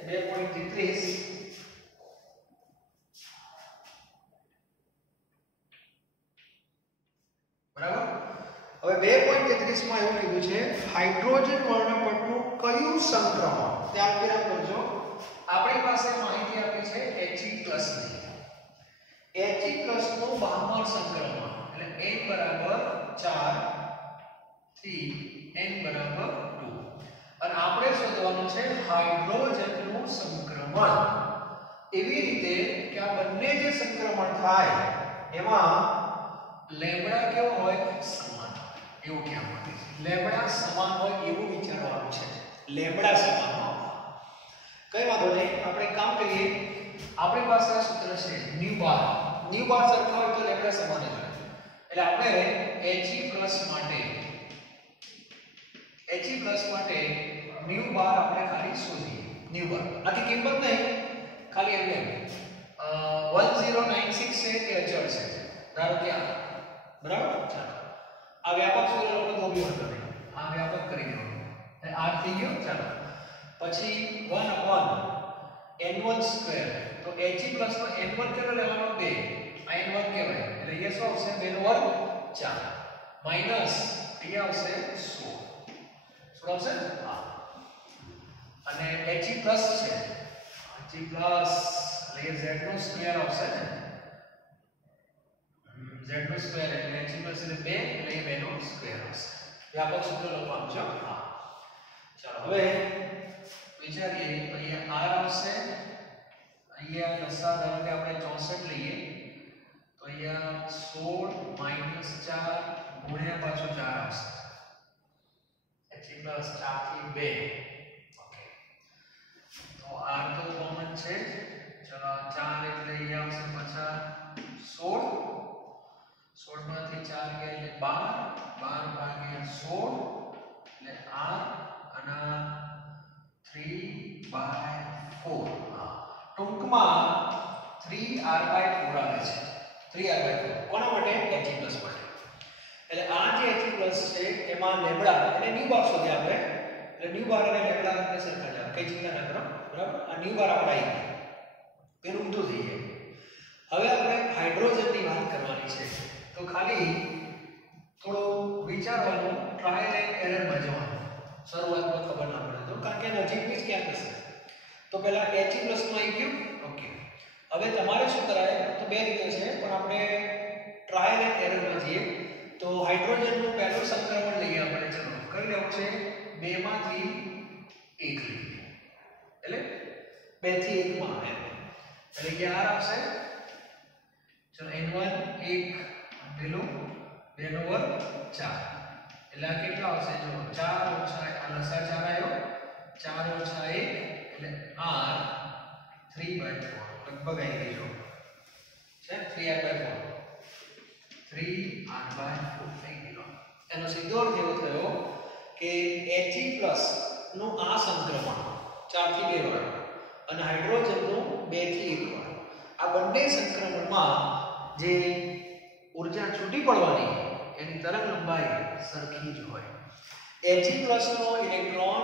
2.33 બરાબર? હવે 2.33 માં એવું કીધું છે, હાઇડ્રોજન વર્ણપટનું કયું સંક્રમણ? ત્યાર વિરામ કરજો. આપણી પાસે માહિતી આપી છે He+ ની. He+ નું બાહ્મર સંક્રમણ એટલે n બરાબર 4 થી n બરાબર 2. અને આપણે શોધવાનું છે હાઇડ્રોજનનું સંક્રમણ. એવી રીતે કે આ બંને જે સંક્રમણ થાય એમાં લેમ્બડા કેવો હોય? સમાન. એવું ક્યાં મળે છે? લેમ્બડા સમાન હોય એવું વિચારવાનું છે. લેમ્બડા સમાન હોય. કઈ વાંધો નહીં, આપણે કામ કરીએ. આપણી પાસે આ સૂત્ર છે ન્યુ બાર સરખા હોય તો લેમ્બડા સમાન જ હોય. એટલે આપણે He+ માટે ન્યુ બાર આપણે ખાલી શોધીએ. ન્યુ બાર આખી કિંમત નહીં, ખાલી એમને 1096 છે એ અચળ છે ધારો કે આ બરાબર ચાલો આ વ્યાપક સૂત્ર આપણે ગોબ્યો હતો આ વ્યાપક કરી દો એટલે r થઈ ગયો ચાલો પછી 1/n1 સ્ક્વેર તો he પ્લસ નો n1 કેટલો લેવાનો 2 આ n1 કહેવાય એટલે એ શું આવશે 2 નો વર્ગ 4 માઈનસ અહીંયા આવશે 16 શું આવશે હા અને he પ્લસ છે he પ્લસ એટલે z નો સ્ક્વેર આવશે ને z નો સ્ક્વેર એટલે he પ્લસ એટલે 2 એટલે 2 નો સ્ક્વેર આવશે વ્યાપક સૂત્ર લખવાનું છે હા ચાલો હવે વિચારીએ અહીંયા r આવશે અહીંયા લસા ધારો કે આપણે 64 લઈએ તો અહીંયા 16 માઈનસ 4 ગુણ્યા પાછો 4 આવશે h પ્લસ 4 થી 2 ઓકે તો r તો કોમન છે ચલો 4 એટલે અહીંયા આવશે પાછા 16 16 માંથી 4 ગયા એટલે 12 12 ભાગ્યા 16 એટલે r અને 3/4 ટૂંકમાં 3r/4 આવે છે 3r/4 કોના માટે he પ્લસ માટે એટલે આ જે he પ્લસ છે એમાં લેમ્બડા એટલે ન્યુ બાર શોધ્યા આપણે એટલે ન્યુ બાર અને લેમ્બડા આપણે સરખા જ આવે કઈ ચિંતા ન કરો બરાબર આ ન્યુ બાર આપણે આવી ગયું પેલું ઊંધું થઈ ગયું હવે આપણે હાઇડ્રોજનની વાત કરવાની છે તો ખાલી થોડું વિચારવાનું ટ્રાયલ એન્ડ એરરમાં જવાનું શરૂઆતમાં ખબર ના પડે તો કારણ કે નજીકની જ ક્યાં થશે તો પહેલા he પ્લસ નું આવી ગયું ઓકે હવે તમારે શું કરાય તો બે રીતે છે પણ આપણે ટ્રાયલ એન્ડ એરરમાં જઈએ તો હાઇડ્રોજનનું પહેલું સંક્રમણ લઈએ આપણે ચલો કરી લેવું છે 2 માંથી 1 લઈએ એટલે 2 થી 1 માં આવે એટલે કે r આવશે ચલો n1 1 પેલું 2 નો વર્ગ 4 એટલે આ કેટલા આવશે જો 4 ઓછા આ લસા 4 આવ્યો 4 ઓછા 1 એટલે r 3/4 લગભગ આવી ગયો છે 3r/4 3r/4 થઈ ગયો એનો સીધો અર્થ એવો થયો કે he પ્લસ નું આ સંક્રમણ 4 થી 2 વાળું અને હાઇડ્રોજનનું 2 થી 1 વાળું આ બંને સંક્રમણમાં જે ઊર્જા છૂટી પડવાની એની તરંગ લંબાઈ સરખી જ હોય he પ્લસ નો ઇલેક્ટ્રોન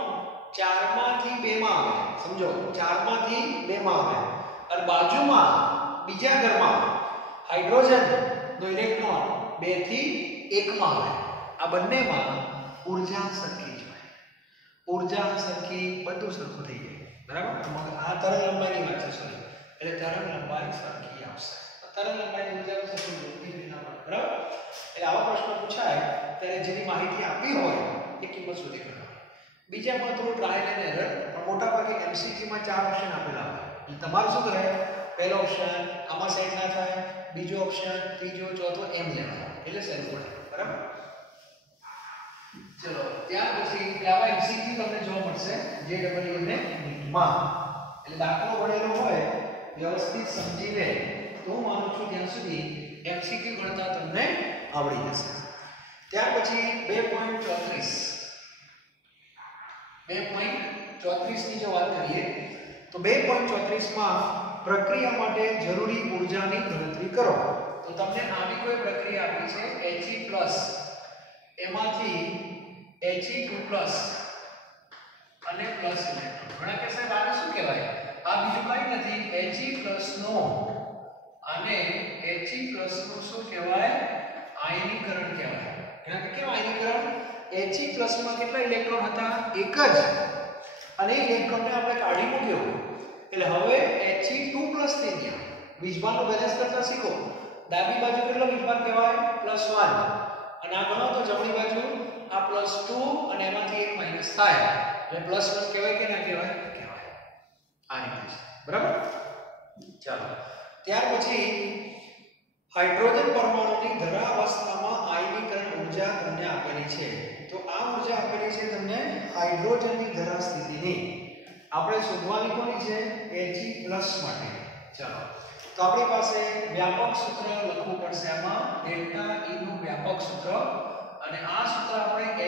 4 માંથી 2 માં આવે સમજો 4 માંથી 2 માં આવે અને બાજુમાં બીજા ઘરમાં હાઇડ્રોજન નો ઇલેક્ટ્રોન 2 થી 1 માં આવે આ બંનેમાં ઊર્જા સરખી જ હોય ઊર્જા સરખી બધું સરખું થઈ જાય બરાબર આ તરંગ લંબાઈની વાત છે સોરી એટલે તરંગ લંબાઈ સરખી આવશે તરંગ લંબાઈની ઊર્જા સરખી જોડતી વિના બરાબર એટલે આવા પ્રશ્નો પૂછાય ત્યારે જેની માહિતી આપી હોય એ કિંમત શોધી કાઢો બીજામાં થોડું ટ્રાયલ એન્ડ એરર પણ મોટા ભાગે MCQ માં 4 ઓપ્શન આપેલા હોય એટલે તમારે શું કરે પહેલો ઓપ્શન આમાં સેટ ના થાય બીજો ઓપ્શન ત્રીજો ચોથો એમ લેવાનો એટલે સેટ પડે બરાબર ચલો ત્યાર પછી આવા MCQ તમને જોવા મળશે JEE ને નીટમાં એટલે દાખલો ભણેલો હોય વ્યવસ્થિત સમજીને તો હું માનું છું ત્યાં સુધી MCQ ગણતા તમને આવડી જશે ત્યાર પછી 2.34 ની જો વાત કરીએ તો 2.34 માં પ્રક્રિયા માટે જરૂરી ઊર્જાની ગણતરી કરો તો તમને આવી કોઈ પ્રક્રિયા આપી છે He+ એમાંથી He2+ અને પ્લસ ઇલેક્ટ્રોન ઘણા કે સાહેબ આને શું કહેવાય આ બીજું કંઈ નથી He+ નો અને He+ નું શું કહેવાય આયનીકરણ કહેવાય ઘણા કે કેમ આયનીકરણ He+ માં કેટલા ઇલેક્ટ્રોન હતા એક જ અને ઇલેક્ટ્રોનને આપણે કાઢી મૂક્યો એટલે હવે He2+ થઈ ગયા વીજભારનું બેલેન્સ કરતા શીખો ડાબી બાજુ કેટલો વીજભાર કહેવાય +1 અને આ ગણો તો જમણી બાજુ આ +2 અને એમાંથી એક માઈનસ થાય એટલે +1 કહેવાય કે ના કહેવાય કહેવાય આ રીતે બરાબર ચાલો ત્યાર પછી હાઇડ્રોજન પરમાણુની ધરા અવસ્થામાં આયનીકરણ ઊર્જા તમને આપેલી છે તો આ ઊર્જા આપેલી છે તમને હાઇડ્રોજનની ધરા સ્થિતિની આપણે શોધવાની કોની છે He+ માટે ચાલો તો આપણી પાસે વ્યાપક સૂત્ર લખવું પડશે આમાં ડેલ્ટા E નું વ્યાપક સૂત્ર અને આ સૂત્ર આપણે He+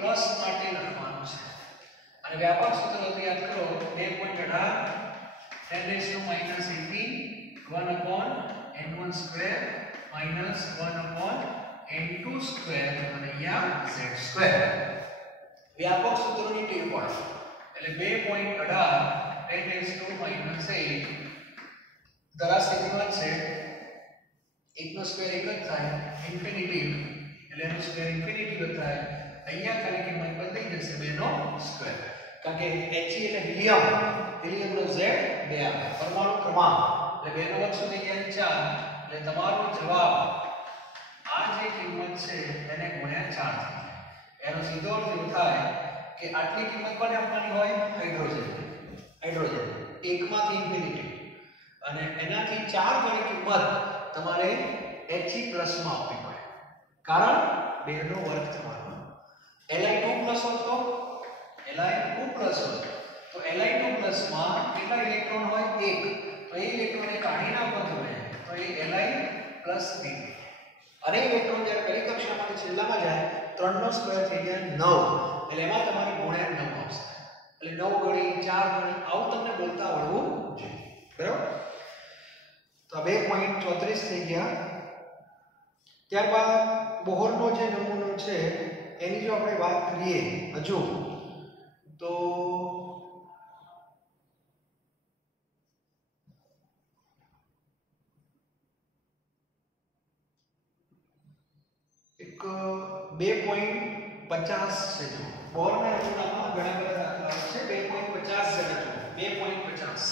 માટે લખવાનું છે અને વ્યાપક સૂત્ર યાદ કરો 2.18 10 raised to minus 18 1 upon n1 square minus 1 upon n2 square અને અહીંયા z square. વ્યાપક સૂત્રોની ટેવ પાડો એટલે 2.18 10 raised to minus 8 દરા સ્થિતિમાન છે 1 નો સ્ક્વેર 1 જ થાય ઇન્ફિનિટી એટલે એનો સ્ક્વેર ઇન્ફિનિટી જ થાય. અહીંયા ખાલી કિંમત બદલાઈ જશે 2 નો સ્ક્વેર કારણ કે He એટલે હિલિયમ નો z 2 આવે પરમાણુ ક્રમાંક એટલે 2 નો વર્ગ સુધી ગયા 4 એટલે તમારો જવાબ આ જે કિંમત છે એને ગુણ્યા 4 થાય. એનો સીધો અર્થ એવો થાય કે આટલી કિંમત કોને આપવાની હોય હાઇડ્રોજન 1 માંથી ઇન્ફિનિટી અને એનાથી 4 ગણી કિંમત તમારે He પ્લસ માં આપવી પડે કારણ 2 નો વર્ગ થવાનો. Li2 પ્લસ હોત તો Li2 પ્લસ હોત તો Li2 પ્લસ માં કેટલા ઇલેક્ટ્રોન હોય 1 તો એ ઇલેક્ટ્રોનને કાઢી નાખો તમે તો એ Li પ્લસ 3 અને ઇલેક્ટ્રોન જ્યારે પહેલી કક્ષામાંથી છેલ્લામાં જાય 3 નો સ્ક્વેર થઈ જાય 9 એટલે એમાં તમારે ગુણ્યા 9 આવશે એટલે 9 ગણી 4 ગણી આવું તમને બોલતા આવડવું જોઈએ બરાબર. તો 2.34 થઈ ગયા. ત્યારબાદ બોહરનો જે નમૂનો છે એની જો આપણે વાત કરીએ હજુ તો એક 2.50 છે. જો બોહરના નમૂનામાં ઘણા બધા દાખલાઓ છે 2.50 છે. 2.50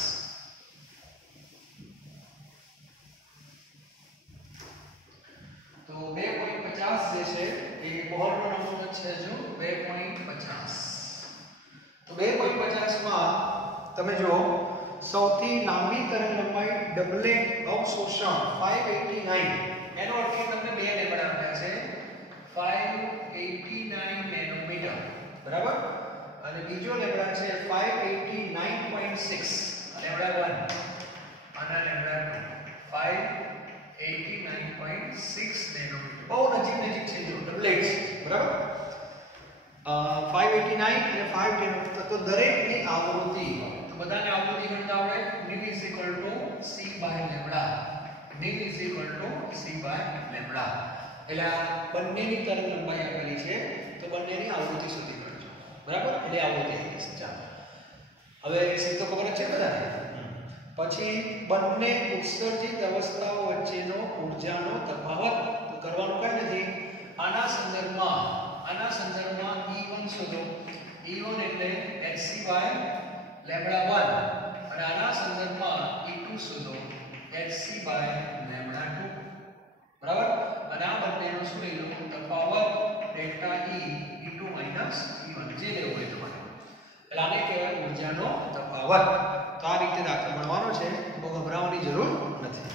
તો 2.50 જે છે એ બોહરનો નમૂનો છે જો 2.50. તો 2.50 માં તમે જો સૌથી લાંબી તરંગ લંબાઈ ડબલેટ અવશોષણ 589 એનો અર્થ એ તમને 2 લેબડા આપ્યા છે 589 નેનોમીટર બરાબર અને બીજો લેબડા છે 589.6 લેબડા 1 અને લેબડા 2 589.6 નેનોમીટર બહુ નજીક છે જો ડબલેટ્સ બરાબર 589 અને 5 નેનોમીટર તો દરેકની આવૃત્તિ તો બધાને આવૃત્તિ ગણતા આવડે μ c by lambda μ c by lambda એટલે આ બંનેની તરંગ લંબાઈ આપેલી છે તો બંનેની આવૃત્તિ શોધી કાઢજો બરાબર એટલે આવૃત્તિ આવી છે. ચાલો હવે સીધો ખબર છે બધાને. પછી બંને ઉત્સર્જિત અવસ્થાઓ વચ્ચેનો ઊર્જાનો તફાવત કરવાનું કઈ નથી. આના સંદર્ભમાં E1 શોધો. E1 એટલે hc by લેમ્બડા 1 અને આના સંદર્ભમાં E2 શોધો hc by લેમ્બડા 2 બરાબર અને આ બંનેનો શું લઈ લો તફાવત ડેલ્ટા E2 E1 જે લેવો હોય તમારે એટલે આને કહેવાય ઊર્જાનો તફાવત. તો આ રીતે દાખલો ગણવાનો છે બહુ ગભરાવાની જરૂર નથી.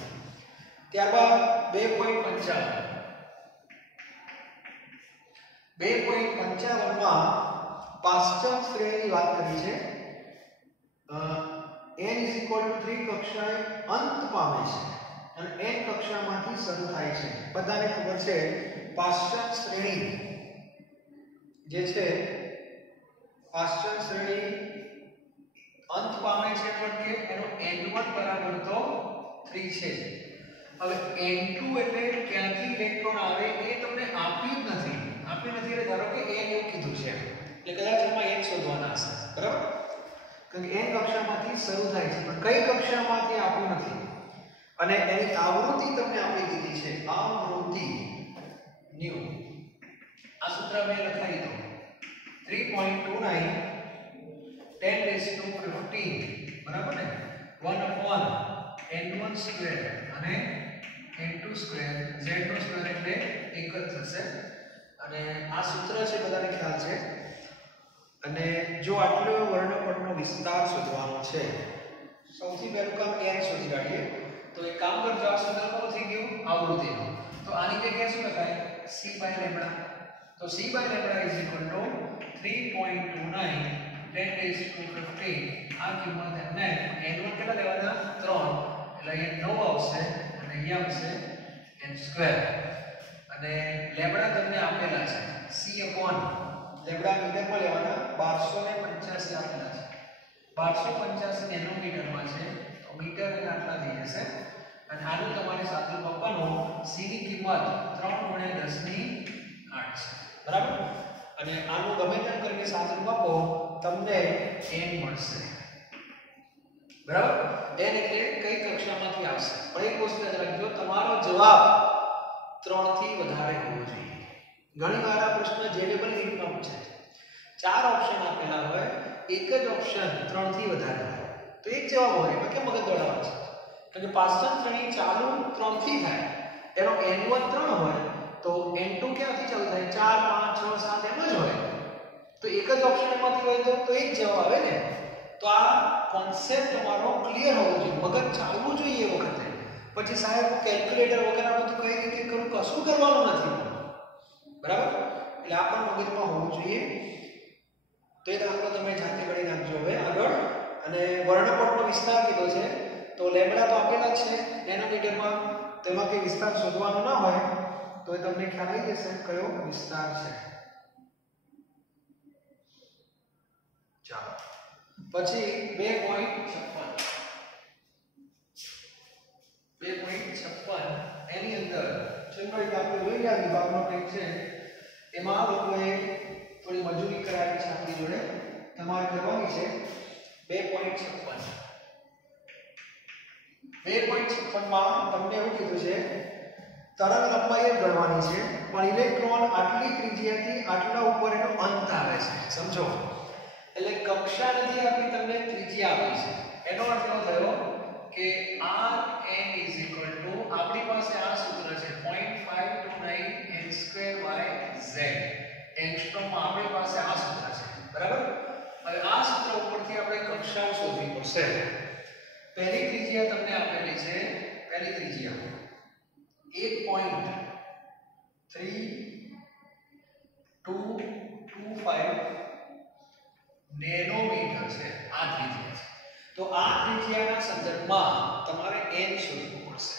ત્યારબાદ 2.55 માં પાશ્ચાત શ્રેણીની વાત કરી છે. n 3 કક્ષાએ અંત પામે છે અને n કક્ષામાંથી શરૂ થાય છે. બધાને ખબર છે પાશ્ચાત શ્રેણી જે છે પાશ્ચાત શ્રેણી અંત પામે છે એટલે એનો n1 બરાબર તો 3 છે. હવે n2 એટલે ક્યાંથી ઇલેક્ટ્રોન આવે એ તમને આપ્યું જ નથી એટલે ધારો કે n એવું કીધું છે એટલે કદાચ આમાં n શોધવાના હશે બરાબર કારણ કે n કક્ષામાંથી શરૂ થાય છે પણ કઈ કક્ષામાંથી આપ્યું નથી અને એની આવૃત્તિ તમને આપી દીધી છે આવૃત્તિ ન્યુ. આ સૂત્ર મેં લખાઈ દીધું 3.29 10 raised to 15 બરાબર ને 1 upon n1 square અને n2 square z નો સ્ક્વેર એટલે 1 જ થશે અને આ સૂત્ર છે બધાને ખ્યાલ છે. અને જો આટલો વર્ણપટનો વિસ્તાર શોધવાનો છે સૌથી પહેલું કામ n શોધી કાઢીએ તો એક કામ કરજો આ સૂત્ર કોનું થઈ ગયું આવૃત્તિનો તો આની જગ્યાએ શું લખાય c by લેમ્બડા તો c by lambda is equal to 3.29 10 raised to 15 આ કિંમત એમને n1 કેટલા લેવાના 3 એટલે અહીંયા 9 આવશે અને અહીંયા આવશે n સ્ક્વેર અને લેમ્બડા તમને આપેલા છે c upon લેમ્બડા મીટરમાં લેવાના 1285 આપેલા છે 1285 નેનોમીટરમાં છે ગમે તેમ કરીને સાદુરૂપ આપો તમને n મળશે બરાબર n એટલે કઈ કક્ષામાંથી આવશે પણ એક વસ્તુ યાદ રાખજો તમારો જવાબ 3 થી વધારે હોવો જોઈએ ઘણી વાર આ પ્રશ્ન જેડેબલ રીતમાં પૂછાય છે 4 ઓપ્શન આપેલા હોય એક જ ઓપ્શન 3 થી વધારે હોય તો એક જવાબ હોય એમાં કેમ મગજ દોડાવવાનું છે કારણ કે પાસ્ટન શ્રેણી ચાલુ 3 થી થાય એનો n1 3 હોય તો n2 ક્યાંથી ચાલુ થાય 4 5 6 7 એમ જ હોય તો એક જ ઓપ્શન એમાંથી હોય તો એક જવાબ આવે ને તો આ કોન્સેપ્ટ તમારો ક્લિયર હોવો જોઈએ મગજ ચાલવું જોઈએ એ વખતે પછી સાહેબ કેલ્ક્યુલેટર વગર આ બધું કઈ રીતે કરું કશું કરવાનું નથી બરાબર એટલે આ પણ મગજમાં હોવું જોઈએ તો એ દાખલો તમે જાતે કરી નાખજો હવે આગળ અને વર્ણપટનો વિસ્તાર કીધો છે તો લેમ્બડા તો આપેલા જ છે નેનોમીટરમાં તેમાં કે વિસ્તાર શોધવાનો ના હોય તો એ તમને ખ્યાલ આવી જશે કયો વિસ્તાર છે ચાલો પછી 2.56 એની અંદર જનરલી આપણે જોઈ રહ્યા વિભાગનો કંઈક છે એમાં લોકોએ થોડી મજૂરી કરાવી છે આપણી જોડે તમારે કરવાની છે 2.56 માં તમને એવું કીધું છે તરંગ લંબાઈ ગણવાની છે પણ ઇલેક્ટ્રોન આટલી ત્રિજ્યાથી આટલા ઉપર એનો અંત આવે છે સમજો એટલે કક્ષા નથી આપી તમને ત્રિજ્યા આપી છે એનો અર્થ એવો થયો કે rn આપણી પાસે આ સૂત્ર છે 0.529 n2/z એંગસ્ટ્રોમમાં આપણી પાસે આ સૂત્ર છે બરાબર હવે આ સૂત્ર ઉપરથી આપણે કક્ષાઓ શોધવી પડશે પહેલી ત્રિજ્યા તમને આપેલી છે પહેલી ત્રિજ્યા 1.3225 નેનોમીટર છે આ ત્રિજ્યા છે તો આ ત્રિજ્યાના સંદર્ભમાં તમારે n શોધવું પડશે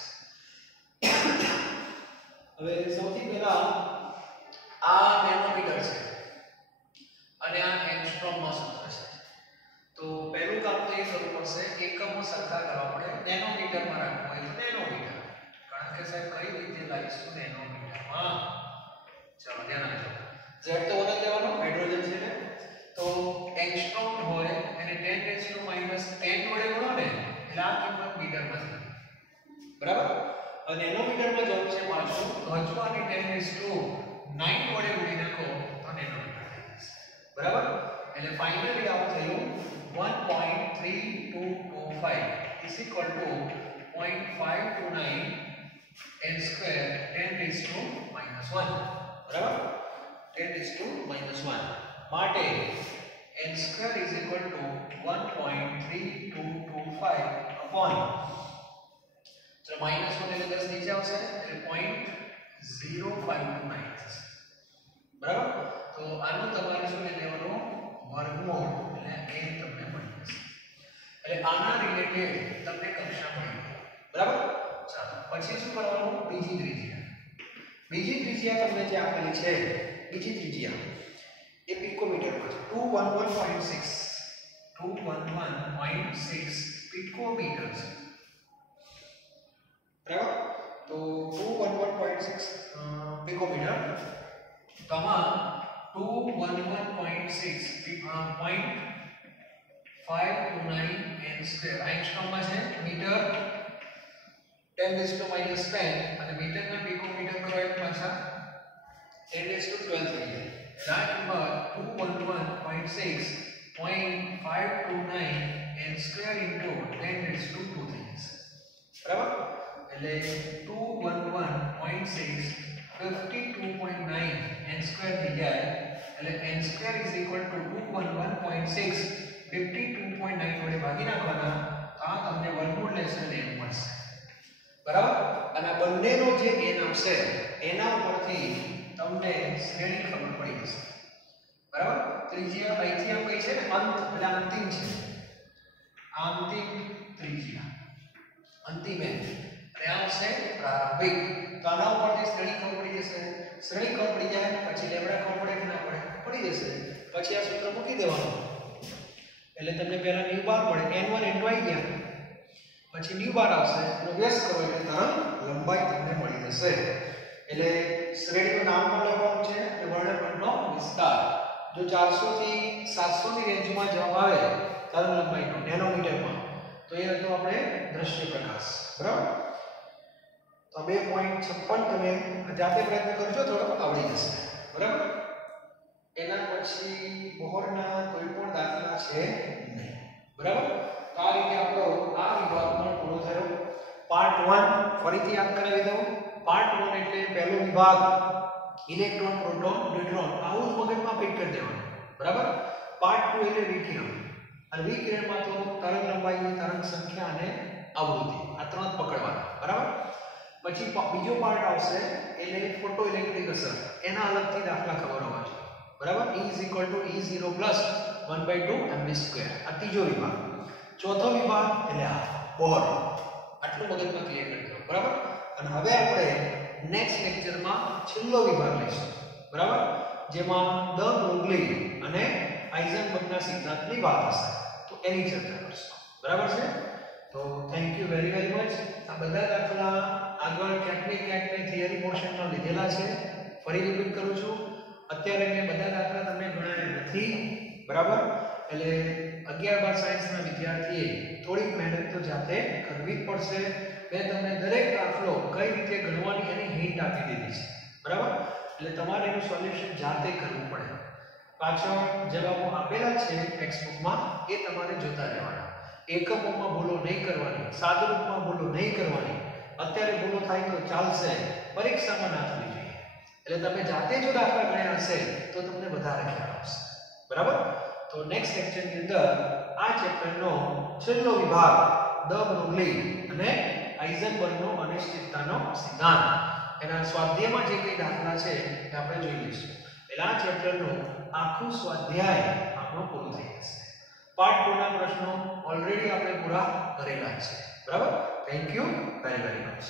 હવે સૌથી પહેલા આ નેનોમીટર છે અને આ એંગસ્ટ્રોમમાં સૂત્ર છે તો પહેલું કામ તો એ કરવું પડશે એકમો સરખા કરવા પડે નેનોમીટરમાં રાખવું હોય તો નેનોમીટર કારણ કે સાહેબ કઈ રીતે લાવીશું નેનોમીટરમાં ચાલો ધ્યાન આપજો z તો વન જ લેવાનો હાઇડ્રોજન છે ને તો એંગસ્ટ્રોમ હોય એને 10 10 વડે ગુણો ને એટલે આ કિંમત મીટરમાં છે બરાબર અને નેનોમીટરમાં જવું છે પાછું હજવાની 10 વડે ગુણી નાખો તો નેનોમીટર થઈ જશે બરાબર એટલે ફાઇનલી આવું થયું 1.3225 is equal to 0.529 n square 10 1 બરાબર 10 1 માટે n square is equal to 1.3225 upon ચલો -1 એટલે 10 નીચે આવશે એટલે 0.0529 થશે બરાબર તો આનું તમારે શું લેવાનું વર્ગમૂળ એટલે n તમને મળી જશે એટલે આના રિલેટેડ તમને કક્ષા મળી બરાબર ચાલો પછી શું કરવાનું બીજી ત્રિજ્યા તમને જે આપેલી છે બીજી ત્રિજ્યા એ પિકોમીટરમાં છે 211.6 પિકોમીટર છે બરાબર તો 211.6 પિકોમીટર તો આમાં 211.6 0.529 n સ્ક્વેર એંગસ્ટ્રોમમાં છે મીટર 10 અને મીટરના પિકોમીટર કરો એક પાછા 10 12 થઈ જાય that number 211.6 0.529 n square into 10 raised to 2 થઈ જશે બરાબર એટલે 211.6 52.9 n square થઈ જાય એટલે n square is equal to 211.6 52.9 વડે ભાગી નાખવાના આ તમને વર્ગમૂળ લેશે ને n મળશે બરાબર અને આ બંનેનો જે n આવશે એના ઉપરથી તમને શ્રેણી ખબર પડી જશે બરાબર ત્રિજ્યા અહીંથી આમ કઈ છે ને અંત એટલે અંતિમ છે અંતિમ ત્રિજ્યા અંતિમ n અને આ આવશે પ્રારંભિક તો આના ઉપરથી શ્રેણી ખબર પડી જશે શ્રેણી ખબર પડી જાય પછી લેમ્બડા ખબર પડે કે ના પડે પડી જશે પછી આ સૂત્ર મૂકી દેવાનું એટલે તમને પહેલા ન્યુ બાર મળે n1 n2 આવી ગયા પછી ન્યુ બાર આવશે એનો વ્યસ્ત કરો એટલે તરંગ લંબાઈ તમને મળી જશે એટલે શ્રેણીનું નામ પણ લખવાનું છે અને વર્ણપટનો વિસ્તાર જો 400 થી 700 ની રેન્જમાં જવાબ આવે તરંગ લંબાઈનો નેનોમીટરમાં તો એ હતો આપણે દ્રશ્ય પ્રકાશ, બરાબર. તો 2.56 તમે જાતે પ્રયત્ન કરજો, થોડો આવડી જશે, બરાબર. એના પછી બોહરના કોઈ પણ દાખલા છે નહીં, બરાબર. તો આ રીતે આપણો આ વિભાગ પણ પૂરો થયો. પાર્ટ 1 ફરીથી યાદ કરાવી દઉં. પાર્ટ 1 એટલે પહેલો વિભાગ ઇલેક્ટ્રોન, પ્રોટોન, ન્યુટ્રોન, આવું જ મગજમાં ફિટ કરી દેવાનું, બરાબર. પાર્ટ 2 એટલે વિકિરણ, અને વિકિરણમાં તો તરંગ લંબાઈ, તરંગ સંખ્યા અને આવૃત્તિ, આ ત્રણ પકડવાના, બરાબર. પછી બીજો પાર્ટ આવશે એટલે ફોટો ઇલેક્ટ્રિક અસર, એના અલગથી દાખલા ખબર હોવા જોઈએ, બરાબર. E E0 1/2 mv², આ ત્રીજો વિભાગ. ચોથો વિભાગ એટલે આ બોહર, આટલું મગજમાં ક્લિયર કરી દો, બરાબર. અને હવે આપણે નેક્સ્ટ લેક્ચરમાં છેલ્લો વિભાગ લઈશું, બરાબર, જેમાં દ બ્રોગલી અને હાઇઝનબર્ગના સિદ્ધાંતની વાત હશે, તો એની ચર્ચા કરશું, બરાબર છે. તો thank you very very much. આ બધા દાખલા આગળ ક્યાંક ને થિયરી પોર્શનમાં લીધેલા છે. ફરી રિપીટ કરું છું, અત્યારે મેં બધા દાખલા તમને ગણાવ્યા નથી, બરાબર. એટલે 11-12 સાયન્સના વિદ્યાર્થીએ થોડીક મહેનત તો જાતે કરવી જ પડશે. મેં તમને દરેક દાખલો કઈ રીતે ગણવાની એની હિન્ટ આપી દીધી છે, બરાબર. એટલે તમારે એનું સોલ્યુશન જાતે કરવું પડે. પાછળ જવાબો આપેલા છે ટેક્સ્ટબુકમાં, એ તમારે જોતા રહેવાના. એકમોમાં ભૂલો નહીં કરવાની, સાદુરૂપમાં ભૂલો નહીં કરવાની. અત્યારે ભૂલો થાય તો ચાલશે, પરીક્ષામાં ના થવી જોઈએ. એટલે તમે જાતે જો દાખલા ગણ્યા હશે તો તમને વધારે ખ્યાલ આવશે, બરાબર. તો નેક્સ્ટ લેક્ચરની અંદર આ ચેપ્ટરનો છેલ્લો વિભાગ દ બ્રોગલી અને હાઇઝનબર્ગનો અનિશ્ચિતતાનો સિદ્ધાંત, એના સ્વાધ્યાયમાં જે કઈ દાખલા છે એ આપણે જોઈ લઈશું. એટલે આ ચેપ્ટરનું આખું સ્વાધ્યાય આપણો પૂરું થઈ જશે. પાર્ટ 2 ના પ્રશ્નો ઓલરેડી આપણે પૂરા કરેલા છે, બરાબર. Thank you very very much.